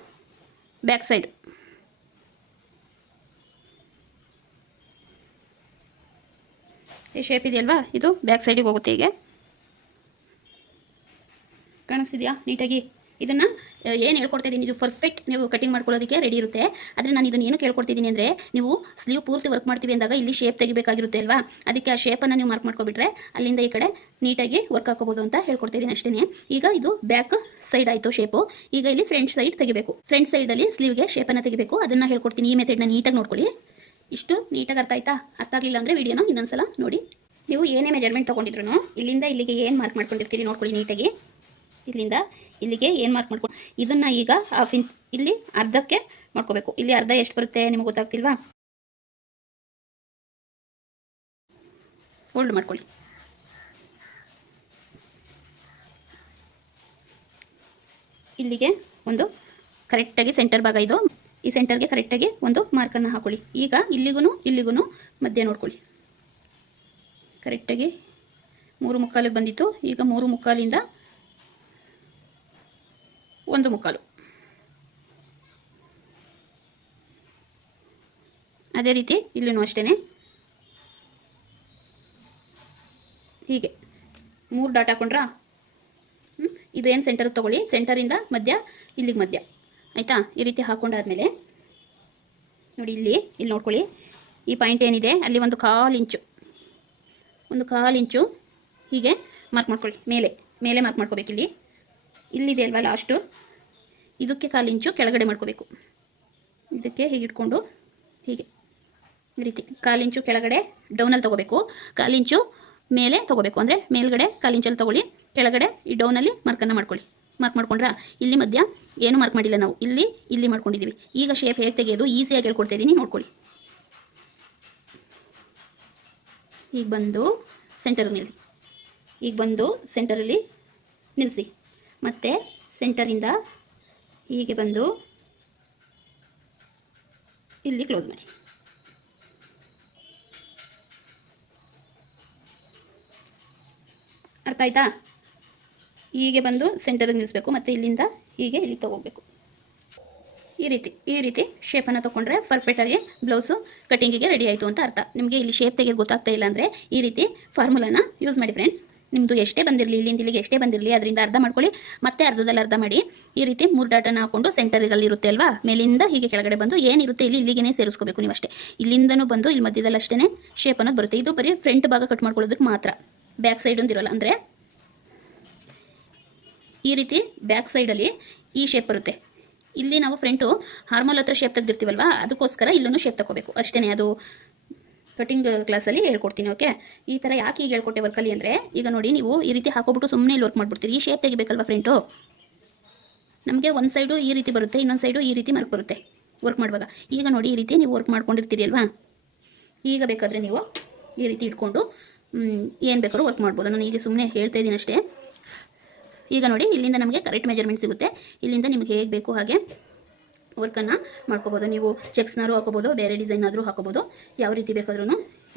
ಬ್ಯಾಕ್ ಸೈಡ್. ಈ ಶೇಪ್ ಇದೆಯಲ್ವಾ, ಇದು ಬ್ಯಾಕ್ ಸೈಡಿಗೆ ಹೋಗುತ್ತೆ. ಹೀಗೆ ಕಾಣಿಸ್ತಿದೆಯಾ ನೀಟಾಗಿ? ಇದನ್ನು ಏನು ಹೇಳ್ಕೊಡ್ತಾಯಿದ್ದೀನಿ, ಇದು ಪರ್ಫೆಕ್ಟ್ ನೀವು ಕಟಿಂಗ್ ಮಾಡ್ಕೊಳ್ಳೋದಕ್ಕೆ ರೆಡಿ ಇರುತ್ತೆ. ಆದರೆ ನಾನು ಇದನ್ನು ಏನು ಕೇಳ್ಕೊಡ್ತಿದ್ದೀನಿ ಅಂದರೆ, ನೀವು ಸ್ಲೀವ್ ಪೂರ್ತಿ ವರ್ಕ್ ಮಾಡ್ತೀವಿ ಅಂದಾಗ ಇಲ್ಲಿ ಶೇಪ್ ತೆಗಿಬೇಕಾಗಿರುತ್ತೆ ಅಲ್ವಾ, ಅದಕ್ಕೆ ಆ ಶೇಪನ್ನು ನೀವು ಮಾರ್ಕ್ ಮಾಡ್ಕೊಬಿಟ್ರೆ ಅಲ್ಲಿಂದ ಈ ಕಡೆ ನೀಟಾಗಿ ವರ್ಕ್ ಹಾಕೋಬೋದು ಅಂತ ಹೇಳ್ಕೊಡ್ತಿದ್ದೀನಿ ಅಷ್ಟೇ. ಈಗ ಇದು ಬ್ಯಾಕ್ ಸೈಡ್ ಆಯಿತು ಶೇಪು. ಈಗ ಇಲ್ಲಿ ಫ್ರಂಟ್ ಸೈಡ್ ತೆಗಿಬೇಕು. ಫ್ರಂಟ್ ಸೈಡಲ್ಲಿ ಸ್ಲೀವ್ಗೆ ಶೇಪನ್ನು ತೆಗಿಬೇಕು, ಅದನ್ನು ಹೇಳ್ಕೊಡ್ತೀನಿ. ಈ ಮೆಥಡ್ನ ನೀಟಾಗಿ ನೋಡ್ಕೊಳ್ಳಿ. ಇಷ್ಟು ನೀಟಾಗಿ ಅರ್ಥ ಆಯ್ತಾ? ಅರ್ಥ ಆಗಲಿಲ್ಲ ಅಂದರೆ ವಿಡಿಯೋನ ಇನ್ನೊಂದ್ಸಲ ನೋಡಿ. ನೀವು ಏನೇ ಮೆಜರ್ಮೆಂಟ್ ತೊಗೊಂಡಿದ್ರು ಇಲ್ಲಿಂದ ಇಲ್ಲಿಗೆ ಏನು ಮಾರ್ಕ್ ಮಾಡ್ಕೊಂಡಿರ್ತೀರಿ ನೋಡ್ಕೊಳ್ಳಿ ನೀಟಾಗಿ. ಇಲ್ಲಿಂದ ಇಲ್ಲಿಗೆ ಏನು ಮಾರ್ಕ್ ಮಾಡ್ಕೊಂಡು ಇದನ್ನು ಈಗ ಹಾಫ್ ಇಂಚ್ ಇಲ್ಲಿ ಅರ್ಧಕ್ಕೆ ಮಾಡ್ಕೋಬೇಕು. ಇಲ್ಲಿ ಅರ್ಧ ಎಷ್ಟು ಬರುತ್ತೆ ನಿಮಗೆ ಗೊತ್ತಾಗ್ತಿಲ್ವಾ? ಫೋಲ್ಡ್ ಮಾಡ್ಕೊಳ್ಳಿ. ಇಲ್ಲಿಗೆ ಒಂದು ಕರೆಕ್ಟಾಗಿ ಸೆಂಟರ್ ಭಾಗ ಇದು, ಈ ಸೆಂಟರ್ಗೆ ಕರೆಕ್ಟಾಗಿ ಒಂದು ಮಾರ್ಕನ್ನು ಹಾಕೊಳ್ಳಿ. ಈಗ ಇಲ್ಲಿಗೂ ಮಧ್ಯ ನೋಡ್ಕೊಳ್ಳಿ. ಕರೆಕ್ಟಾಗಿ 3 ಮುಕ್ಕಾಲಿಗೆ ಬಂದಿತ್ತು, ಈಗ 3 ಮುಕ್ಕಾಲಿಂದ 1 ಮುಕ್ಕಾಲು. ಅದೇ ರೀತಿ ಇಲ್ಲೂ ಅಷ್ಟೇ ಹೀಗೆ 3 ಡಾಟ್ ಹಾಕೊಂಡ್ರಾ, ಇದು ಏನು ಸೆಂಟರ್ಗೆ ತೊಗೊಳ್ಳಿ, ಸೆಂಟರಿಂದ ಮಧ್ಯ ಇಲ್ಲಿಗೆ ಮಧ್ಯ ಆಯಿತಾ. ಈ ರೀತಿ ಹಾಕೊಂಡಾದ್ಮೇಲೆ ನೋಡಿ ಇಲ್ಲಿ ನೋಡ್ಕೊಳ್ಳಿ, ಈ ಪಾಯಿಂಟ್ ಏನಿದೆ ಅಲ್ಲಿ ಒಂದು 1/4 ಇಂಚು ಹೀಗೆ ಮಾರ್ಕ್ ಮಾಡ್ಕೊಳ್ಳಿ. ಮೇಲೆ ಮಾರ್ಕ್ ಮಾಡ್ಕೋಬೇಕು. ಇಲ್ಲಿದೆ ಅಲ್ವಾ ಲಾಸ್ಟು, ಇದಕ್ಕೆ 1/4 ಇಂಚು ಕೆಳಗಡೆ ಮಾಡ್ಕೋಬೇಕು. ಇದಕ್ಕೆ ಹೀಗೆ ಇಟ್ಕೊಂಡು ಹೀಗೆ ಈ ರೀತಿ 1/4 ಇಂಚು ಕೆಳಗಡೆ ಡೌನಲ್ಲಿ ತೊಗೋಬೇಕು, 1/4 ಇಂಚು ಮೇಲೆ ತೊಗೋಬೇಕು. ಅಂದರೆ ಮೇಲ್ಗಡೆ 1/4 ಇಂಚಲ್ಲಿ ತೊಗೊಳ್ಳಿ, ಕೆಳಗಡೆ ಈ ಡೌನಲ್ಲಿ ಮಾರ್ಕನ್ನು ಮಾಡ್ಕೊಳ್ಳಿ. ಮಾರ್ಕ್ ಮಾಡ್ಕೊಂಡ್ರಾ? ಇಲ್ಲಿ ಮಧ್ಯ ಏನು ಮಾರ್ಕ್ ಮಾಡಿಲ್ಲ ನಾವು, ಇಲ್ಲಿ ಮಾಡ್ಕೊಂಡಿದ್ದೀವಿ. ಈಗ ಶೇಪ್ ಹೇಗೆ ತೆಗೆಯೋದು ಈಸಿಯಾಗಿ ಹೇಳ್ಕೊಡ್ತಾ ಇದ್ದೀನಿ, ನೋಡ್ಕೊಳ್ಳಿ. ಈಗ ಬಂದು ಸೆಂಟರಲ್ಲಿ ನಿಲ್ಲಿಸಿ. ಮತ್ತು ಸೆಂಟರಿಂದ ಹೀಗೆ ಬಂದು ಇಲ್ಲಿ ಕ್ಲೋಸ್ ಮಾಡಿ. ಅರ್ಥ ಆಯ್ತಾ? ಹೀಗೆ ಬಂದು ಸೆಂಟರಿಗೆ ನಿಲ್ಲಿಸಬೇಕು ಮತ್ತು ಇಲ್ಲಿಂದ ಹೀಗೆ ಇಲ್ಲಿಗೆ ತಗೋಬೇಕು. ಈ ರೀತಿ ಶೇಪನ್ನು ತೊಗೊಂಡ್ರೆ ಪರ್ಫೆಕ್ಟಾಗಿ ಬ್ಲೌಸು ಕಟಿಂಗಿಗೆ ರೆಡಿ ಆಯಿತು ಅಂತ ಅರ್ಥ. ನಿಮಗೆ ಇಲ್ಲಿ ಶೇಪ್ ತೆಗೆದು ಗೊತ್ತಾಗ್ತಾ ಇಲ್ಲ ಅಂದರೆ ಈ ರೀತಿ ಫಾರ್ಮುಲಾನ ಯೂಸ್ ಮಾಡಿ ಫ್ರೆಂಡ್ಸ್. ನಿಮ್ಮದು ಎಷ್ಟೇ ಬಂದಿರಲಿ, ಇಲ್ಲಿಂದ ಎಷ್ಟೇ ಬಂದಿರಲಿ ಅದರಿಂದ ಅರ್ಧ ಮಾಡ್ಕೊಳ್ಳಿ, ಮತ್ತೆ ಅರ್ಧದಲ್ಲಿ ಅರ್ಧ ಮಾಡಿ ಈ ರೀತಿ 3 ಡಾಟನ್ನು ಹಾಕ್ಕೊಂಡು ಸೆಂಟರಿಗಲ್ಲಿ ಇರುತ್ತೆ ಅಲ್ವಾ, ಮೇಲಿಂದ ಹೀಗೆ ಕೆಳಗಡೆ ಬಂದು ಏನಿರುತ್ತೆ ಇಲ್ಲಿಗೆ ಸೇರಿಸ್ಕೋಬೇಕು ನೀವು ಅಷ್ಟೇ. ಇಲ್ಲಿಂದನೂ ಬಂದು ಇಲ್ಲಿ ಮಧ್ಯದಲ್ಲಿ ಅಷ್ಟೇ ಶೇಪ್ ಅನ್ನೋದು ಬರುತ್ತೆ. ಇದು ಬರೀ ಫ್ರಂಟ್ ಭಾಗ ಕಟ್ ಮಾಡ್ಕೊಳ್ಳೋದಕ್ಕೆ ಮಾತ್ರ, ಬ್ಯಾಕ್ ಸೈಡ್ ಒಂದಿರೋಲ್ಲ. ಅಂದರೆ ಈ ರೀತಿ ಬ್ಯಾಕ್ ಸೈಡಲ್ಲಿ ಈ ಶೇಪ್ ಬರುತ್ತೆ. ಇಲ್ಲಿ ನಾವು ಫ್ರಂಟು ಹಾರ್ಮೋಲ್ ಹತ್ರ ಶೇಪ್ ತೆಗೆದಿರ್ತೀವಲ್ವ, ಅದಕ್ಕೋಸ್ಕರ ಇಲ್ಲೂ ಶೇಪ್ ತಗೋಬೇಕು ಅಷ್ಟೇ. ಅದು ಕಟಿಂಗ್ ಕ್ಲಾಸಲ್ಲಿ ಹೇಳ್ಕೊಡ್ತೀನಿ. ಓಕೆ, ಈ ಥರ ಯಾಕೆ ಈಗ ಹೇಳ್ಕೊಟ್ಟೆ ವರ್ಕಲ್ಲಿ ಅಂದರೆ, ಈಗ ನೋಡಿ ನೀವು ಈ ರೀತಿ ಹಾಕೋಬಿಟ್ಟು ಸುಮ್ಮನೆ ಇಲ್ಲಿ ವರ್ಕ್ ಮಾಡಿಬಿಡ್ತೀರಿ. ಈ ಶೇಪ್ ತೆಗಿಬೇಕಲ್ವ ಫ್ರಂಟು. ನಮಗೆ ಒಂದು ಸೈಡು ಈ ರೀತಿ ಬರುತ್ತೆ, ಇನ್ನೊಂದು ಸೈಡು ಈ ರೀತಿ ಮಾರ್ಕ್ ಬರುತ್ತೆ ವರ್ಕ್ ಮಾಡುವಾಗ. ಈಗ ನೋಡಿ ಈ ರೀತಿ ನೀವು ವರ್ಕ್ ಮಾಡ್ಕೊಂಡಿರ್ತೀರಿ ಅಲ್ವಾ, ಈಗ ಬೇಕಾದರೆ ನೀವು ಈ ರೀತಿ ಇಟ್ಕೊಂಡು ಏನು ಬೇಕಾದ್ರೂ ವರ್ಕ್ ಮಾಡ್ಬೋದು. ನಾನು ಈಗ ಸುಮ್ಮನೆ ಹೇಳ್ತಾ ಇದ್ದೀನಿ ಅಷ್ಟೇ. ಈಗ ನೋಡಿ ಇಲ್ಲಿಂದ ನಮಗೆ ಕರೆಕ್ಟ್ ಮೆಜರ್ಮೆಂಟ್ ಸಿಗುತ್ತೆ. ಇಲ್ಲಿಂದ ನಿಮಗೆ ಹೇಗೆ ಬೇಕು ಹಾಗೆ ವರ್ಕನ್ನು ಮಾಡ್ಕೋಬೋದು. ನೀವು ಚೆಕ್ಸ್ನಾರು ಹಾಕೋಬೋದು, ಬೇರೆ ಡಿಸೈನ್ ಆದರೂ ಹಾಕೋಬೋದು, ಯಾವ ರೀತಿ ಬೇಕಾದ್ರೂ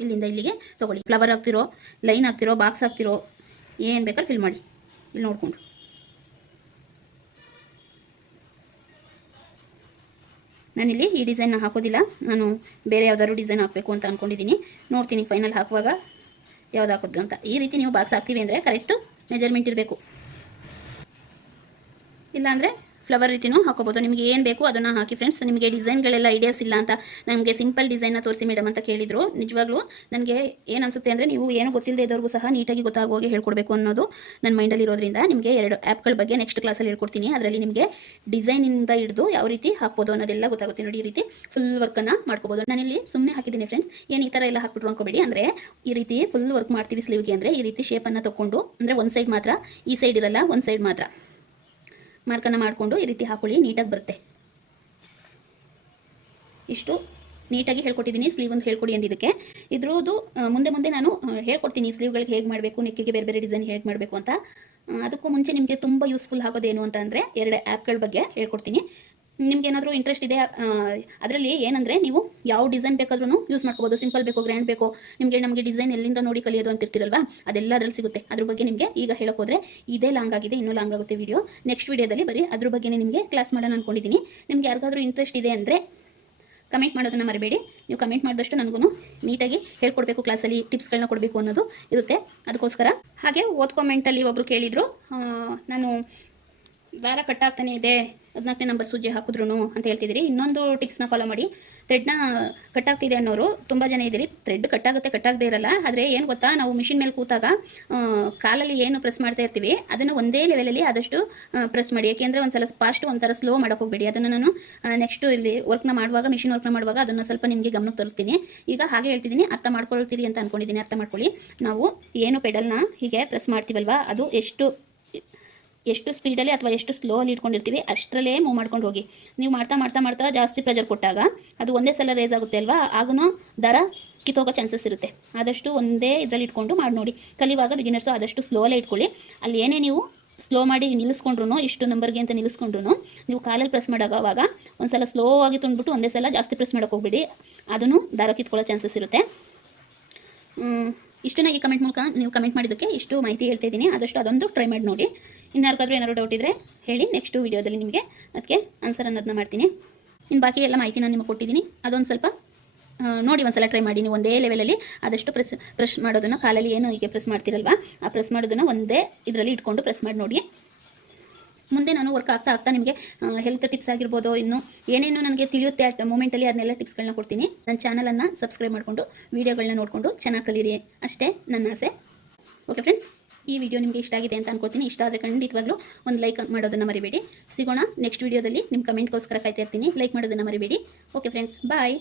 ಇಲ್ಲಿಂದ ಇಲ್ಲಿಗೆ ತೊಗೊಳ್ಳಿ. ಫ್ಲವರ್ ಹಾಕ್ತಿರೋ, ಲೈನ್ ಹಾಕ್ತಿರೋ, ಬಾಕ್ಸ್ ಹಾಕ್ತಿರೋ, ಏನು ಬೇಕಾದ್ರೂ ಫಿಲ್ ಮಾಡಿ. ಇಲ್ಲಿ ನೋಡಿಕೊಂಡು ನಾನಿಲ್ಲಿ ಈ ಡಿಸೈನ್ನ ಹಾಕೋದಿಲ್ಲ, ನಾನು ಬೇರೆ ಯಾವುದಾದ್ರು ಡಿಸೈನ್ ಹಾಕಬೇಕು ಅಂತ ಅಂದ್ಕೊಂಡಿದ್ದೀನಿ. ನೋಡ್ತೀನಿ ಫೈನಲ್ ಹಾಕುವಾಗ ಯಾವ್ದು ಹಾಕೋದು ಅಂತ. ಈ ರೀತಿ ನೀವು ಬಾಕ್ಸ್ ಹಾಕ್ತೀವಿ ಅಂದರೆ ಕರೆಕ್ಟು ಮೆಜರ್ಮೆಂಟ್ ಇರಬೇಕು, ಇಲ್ಲಾಂದರೆ ಫ್ಲವರ್ ರೀತಿನೂ ಹಾಕೋಬೋದು. ನಿಮಗೆ ಏನು ಬೇಕು ಅದನ್ನು ಹಾಕಿ ಫ್ರೆಂಡ್ಸ್. ನಿಮಗೆ ಡಿಸೈನ್ಗಳೆಲ್ಲ ಐಡಿಯಾಸ್ ಇಲ್ಲ ಅಂತ ನಮಗೆ ಸಿಂಪಲ್ ಡಿಸೈನ್ನ ತೋರಿಸಿ ಮೇಡಮ್ ಅಂತ ಕೇಳಿದರು. ನಿಜವಾಗ್ಲೂ ನನಗೆ ಏನು ಅನಿಸುತ್ತೆ ಅಂದರೆ, ನೀವು ಏನು ಗೊತ್ತಿಲ್ಲದೆ ಇದ್ದವ್ರಿಗೂ ಸಹ ನೀಟಾಗಿ ಗೊತ್ತಾಗುವಾಗೆ ಹೇಳ್ಕೊಡ್ಬೇಕು ಅನ್ನೋದು ನನ್ನ ಮೈಂಡಲ್ಲಿ ಇರೋದ್ರಿಂದ ನಿಮಗೆ 2 ಆ್ಯಪ್ಗಳ ಬಗ್ಗೆ ನೆಕ್ಸ್ಟ್ ಕ್ಲಾಸಲ್ಲಿ ಹೇಳ್ಕೊಡ್ತೀನಿ. ಅದರಲ್ಲಿ ನಿಮಗೆ ಡಿಸೈನಿಂದ ಹಿಡಿದು ಯಾವ ರೀತಿ ಹಾಕ್ಬೋದು ಅನ್ನೋದೆಲ್ಲ ಗೊತ್ತಾಗುತ್ತೆ. ನೋಡಿ ಈ ರೀತಿ ಫುಲ್ ವರ್ಕನ್ನು ಮಾಡ್ಕೋಬೋದು. ನಾನಿಲ್ಲಿ ಸುಮ್ಮನೆ ಹಾಕಿದ್ದೀನಿ ಫ್ರೆಂಡ್ಸ್, ಏನು ಈ ಥರ ಎಲ್ಲ ಹಾಕ್ಬಿಟ್ರು ಅನ್ಕೋಬೇಡಿ. ಅಂದರೆ ಈ ರೀತಿ ಫುಲ್ ವರ್ಕ್ ಮಾಡ್ತೀವಿ ಸ್ಲೀವ್ಗೆ ಅಂದರೆ ಈ ರೀತಿ ಶೇಪನ್ನು ತೊಗೊಂಡು, ಅಂದರೆ ಒಂದು ಸೈಡ್ ಮಾತ್ರ, ಈ ಸೈಡ್ ಇರಲ್ಲ, ಒಂದು ಸೈಡ್ ಮಾತ್ರ ಮಾರ್ಕನ್ನು ಮಾಡಿಕೊಂಡು ಈ ರೀತಿ ಹಾಕೊಳ್ಳಿ, ನೀಟಾಗಿ ಬರುತ್ತೆ. ಇಷ್ಟು ನೀಟಾಗಿ ಹೇಳ್ಕೊಟ್ಟಿದ್ದೀನಿ. ಸ್ಲೀವ್ ಒಂದು ಹೇಳ್ಕೊಡಿ ಅಂದಿದ್ದಕ್ಕೆ. ಇದ್ರದ್ದು ಮುಂದೆ ನಾನು ಹೇಳ್ಕೊಡ್ತೀನಿ ಸ್ಲೀವ್ಗಳಿಗೆ ಹೇಗೆ ಮಾಡಬೇಕು, ನೆಕ್ಕಿಗೆ ಬೇರೆ ಬೇರೆ ಡಿಸೈನ್ ಹೇಗೆ ಮಾಡಬೇಕು ಅಂತ. ಅದಕ್ಕೂ ಮುಂಚೆ ನಿಮಗೆ ತುಂಬ ಯೂಸ್ಫುಲ್ ಆಗೋದೇನು ಅಂತ ಅಂದರೆ 2 ಆ್ಯಪ್ಗಳ ಬಗ್ಗೆ ಹೇಳ್ಕೊಡ್ತೀನಿ. ನಿಮ್ಗೇನಾದರೂ ಇಂಟ್ರೆಸ್ಟ್ ಇದೆ ಅದರಲ್ಲಿ ಏನಂದರೆ, ನೀವು ಯಾವ ಡಿಸೈನ್ ಬೇಕಾದ್ರೂ ಯೂಸ್ ಮಾಡ್ಕೋಬೋದು. ಸಿಂಪಲ್ ಬೇಕೋ, ಗ್ರ್ಯಾಂಡ್ ಬೇಕೋ, ನಮಗೆ ಡಿಸೈನ್ ಎಲ್ಲಿಂದ ನೋಡಿ ಕಲಿಯೋದು ಅಂತಿರ್ತೀರಲ್ವಾ, ಅದೆಲ್ಲ ಅದರಲ್ಲಿ ಸಿಗುತ್ತೆ. ಅದ್ರ ಬಗ್ಗೆ ನಿಮಗೆ ಈಗ ಹೇಳೋಕೋದ್ರೆ ಇದೇ ಲಾಂಗ್ ಆಗಿದೆ, ಇನ್ನೂ ಲಾಂಗ್ ಆಗುತ್ತೆ ವಿಡಿಯೋ. ನೆಕ್ಸ್ಟ್ ವಿಡಿಯೋದಲ್ಲಿ ಬರೀ ಅದ್ರ ಬಗ್ಗೆ ನಿಮಗೆ ಕ್ಲಾಸ್ ಮಾಡೋಣ ಅಂದ್ಕೊಂಡಿದ್ದೀನಿ. ನಿಮ್ಗೆ ಯಾರಿಗಾದ್ರೂ ಇಂಟ್ರೆಸ್ಟ್ ಇದೆ ಅಂದರೆ ಕಮೆಂಟ್ ಮಾಡೋದನ್ನು ಮರಿಬೇಡಿ. ನೀವು ಕಮೆಂಟ್ ಮಾಡಿದಷ್ಟು ನನಗೂ ನೀಟಾಗಿ ಹೇಳ್ಕೊಡ್ಬೇಕು, ಕ್ಲಾಸಲ್ಲಿ ಟಿಪ್ಸ್ಗಳನ್ನ ಕೊಡಬೇಕು ಅನ್ನೋದು ಇರುತ್ತೆ. ಅದಕ್ಕೋಸ್ಕರ ಹಾಗೆ ಕಾಮೆಂಟಲ್ಲಿ ಒಬ್ಬರು ಕೇಳಿದರು, ನಾನು ದಾರ ಕಟ್ಟಾಗ್ತಾನೆ ಇದೆ, 14ನೇ ನಂಬರ್ ಸೂಜಿ ಹಾಕಿದ್ರು ಅಂತ ಹೇಳ್ತಿದ್ದೀರಿ. ಇನ್ನೊಂದು ಟಿಪ್ಸ್ನ ಫಾಲೋ ಮಾಡಿ. ಥ್ರೆಡ್ನ ಕಟ್ಟಾಗ್ತಿದೆ ಅನ್ನೋರು ತುಂಬ ಜನ ಇದ್ದೀರಿ. ಥ್ರೆಡ್ ಕಟ್ಟಾಗದೇ ಇರಲ್ಲ. ಆದರೆ ಏನು ಗೊತ್ತಾ, ನಾವು ಮಿಷಿನ್ ಮೇಲೆ ಕೂತಾಗ ಕಾಲಲ್ಲಿ ಏನು ಪ್ರೆಸ್ ಮಾಡ್ತಾ ಇರ್ತೀವಿ ಅದನ್ನು ಒಂದೇ ಲೆವೆಲಲ್ಲಿ ಆದಷ್ಟು ಪ್ರೆಸ್ ಮಾಡಿ. ಯಾಕೆಂದರೆ ಒಂದ್ಸಲ ಫಾಸ್ಟು ಒಂಥರ ಸ್ಲೋ ಮಾಡೋಕೆ ಹೋಗಬೇಡಿ. ಅದನ್ನು ನಾನು ನೆಕ್ಸ್ಟು ಇಲ್ಲಿ ವರ್ಕ್ನ ಮಾಡುವಾಗ, ಮಿಷಿನ್ ವರ್ಕ್ನ ಮಾಡುವಾಗ ಅದನ್ನು ಸ್ವಲ್ಪ ನಿಮಗೆ ಗಮನಕ್ಕೆ ತರ್ತೀನಿ. ಈಗ ಹಾಗೆ ಹೇಳ್ತಿದ್ದೀನಿ, ಅರ್ಥ ಮಾಡ್ಕೊಳ್ತೀರಿ ಅಂತ ಅಂದ್ಕೊಂಡಿದ್ದೀನಿ. ಅರ್ಥ ಮಾಡ್ಕೊಳ್ಳಿ. ನಾವು ಏನು ಪೆಡಲ್ನ ಹೀಗೆ ಪ್ರೆಸ್ ಮಾಡ್ತೀವಲ್ವ, ಅದು ಎಷ್ಟು ಸ್ಪೀಡಲ್ಲಿ ಅಥವಾ ಎಷ್ಟು ಸ್ಲೋ ಅಲ್ಲಿ ಇಟ್ಕೊಂಡಿರ್ತೀವಿ ಅಷ್ಟರಲ್ಲೇ ಮೂವ್ ಮಾಡ್ಕೊಂಡು ಹೋಗಿ. ನೀವು ಮಾಡ್ತಾ ಜಾಸ್ತಿ ಪ್ರೆಷರ್ ಕೊಟ್ಟಾಗ ಅದು ಒಂದೇ ಸಲ ರೇಸ್ ಆಗುತ್ತೆ ಅಲ್ವಾ, ಆಗೂ ದರ ಕಿತ್ತೋಗೋ ಚಾನ್ಸಸ್ ಇರುತ್ತೆ. ಆದಷ್ಟು ಒಂದೇ ಇದರಲ್ಲಿ ಇಟ್ಕೊಂಡು ಮಾಡಿ ನೋಡಿ. ಕಲಿಯುವಾಗ ಬಿಗಿನರ್ಸು ಆದಷ್ಟು ಸ್ಲೋಲ್ಲೇ ಇಟ್ಕೊಳ್ಳಿ. ಅಲ್ಲಿ ಏನೇ ನೀವು ಸ್ಲೋ ಮಾಡಿ ನಿಲ್ಲಿಸ್ಕೊಂಡ್ರು, ಇಷ್ಟು ನಂಬರ್ಗೆ ಅಂತ ನಿಲ್ಲಿಸ್ಕೊಂಡ್ರು, ನೀವು ಕಾಲಲ್ಲಿ ಪ್ರೆಸ್ ಮಾಡೋವಾಗ ಒಂದು ಸಲ ಸ್ಲೋ ಆಗಿ ತುಂಬಿಬಿಟ್ಟು ಒಂದೇ ಸಲ ಜಾಸ್ತಿ ಪ್ರೆಸ್ ಮಾಡೋಕೆ ಹೋಗ್ಬಿಡಿ, ಅದನ್ನು ದಾರ ಕಿತ್ಕೊಳ್ಳೋ ಚಾನ್ಸಸ್ ಇರುತ್ತೆ. ಇಷ್ಟನ್ನ ಈ ಕಮೆಂಟ್ ಮೂಲಕ ನೀವು ಕಮೆಂಟ್ ಮಾಡಿದ್ದಕ್ಕೆ ಇಷ್ಟು ಮಾಹಿತಿ ಹೇಳ್ತಾ ಇದ್ದೀನಿ. ಆದಷ್ಟು ಅದೊಂದು ಟ್ರೈ ಮಾಡಿ ನೋಡಿ. ಇನ್ಯಾರಿಗಾದ್ರೂ ಏನಾದ್ರು ಡೌಟ್ ಇದ್ದರೆ ಹೇಳಿ, ನೆಕ್ಸ್ಟ್ ವೀಡಿಯೋದಲ್ಲಿ ನಿಮಗೆ ಅದಕ್ಕೆ ಆನ್ಸರ್ ಅನ್ನೋದನ್ನ ಮಾಡ್ತೀನಿ. ಇನ್ನು ಬಾಕಿ ಎಲ್ಲ ಮಾಹಿತಿ ನಾನು ನಿಮಗೆ ಕೊಟ್ಟಿದ್ದೀನಿ, ಅದೊಂದು ಸ್ವಲ್ಪ ನೋಡಿ ಒಂದ್ಸಲ ಟ್ರೈ ಮಾಡಿ. ನೀವು ಒಂದೇ ಲೆವೆಲಲ್ಲಿ ಆದಷ್ಟು ಪ್ರೆಸ್ ಮಾಡೋದನ್ನು, ಕಾಲಲ್ಲಿ ಏನು ಹೀಗೆ ಪ್ರೆಸ್ ಮಾಡ್ತಿರಲ್ವಾ, ಆ ಪ್ರೆಸ್ ಮಾಡೋದನ್ನು ಒಂದೇ ಇದರಲ್ಲಿ ಇಟ್ಕೊಂಡು ಪ್ರೆಸ್ ಮಾಡಿ ನೋಡಿ. ಮುಂದೆ ನಾನು ವರ್ಕ್ ಆಗ್ತಾ ನಿಮಗೆ ಹೆಲ್ತ್ ಟಿಪ್ಸ್ ಆಗಿರ್ಬೋದು, ಇನ್ನು ಏನೇನು ನನಗೆ ತಿಳಿಯುತ್ತೆ ಆ ಮೂಮೆಂಟಲ್ಲಿ ಅದನ್ನೆಲ್ಲ ಟಿಪ್ಸ್ಗಳನ್ನ ಕೊಡ್ತೀನಿ. ನನ್ನ ಚಾನಲನ್ನು ಸಬ್ಸ್ಕ್ರೈಬ್ ಮಾಡಿಕೊಂಡು ವೀಡಿಯೋಗಳನ್ನ ನೋಡಿಕೊಂಡು ಚೆನ್ನಾಗಿ ಕಲೀರಿ ಅಷ್ಟೇ ನನ್ನ ಆಸೆ. ಓಕೆ ಫ್ರೆಂಡ್ಸ್, ಈ ವಿಡಿಯೋ ನಿಮಗೆ ಇಷ್ಟ ಆಗಿದೆ ಅಂತ ಅನ್ಕೊಳ್ತೀನಿ. ಇಷ್ಟ ಆದರೆ ಖಂಡಿತವಾಗ್ಲೂ ಒಂದು ಲೈಕ್ ಮಾಡೋದನ್ನು ಮರಿಬೇಡಿ. ಸಿಗೋಣ ನೆಕ್ಸ್ಟ್ ವಿಡಿಯೋದಲ್ಲಿ. ನಿಮ್ಮ ಕಮೆಂಟ್ಗೋಸ್ಕರ ಕಾಯ್ತಾ ಇರ್ತೀನಿ. ಲೈಕ್ ಮಾಡೋದನ್ನು ಮರಿಬೇಡಿ. ಓಕೆ ಫ್ರೆಂಡ್ಸ್, ಬಾಯ್.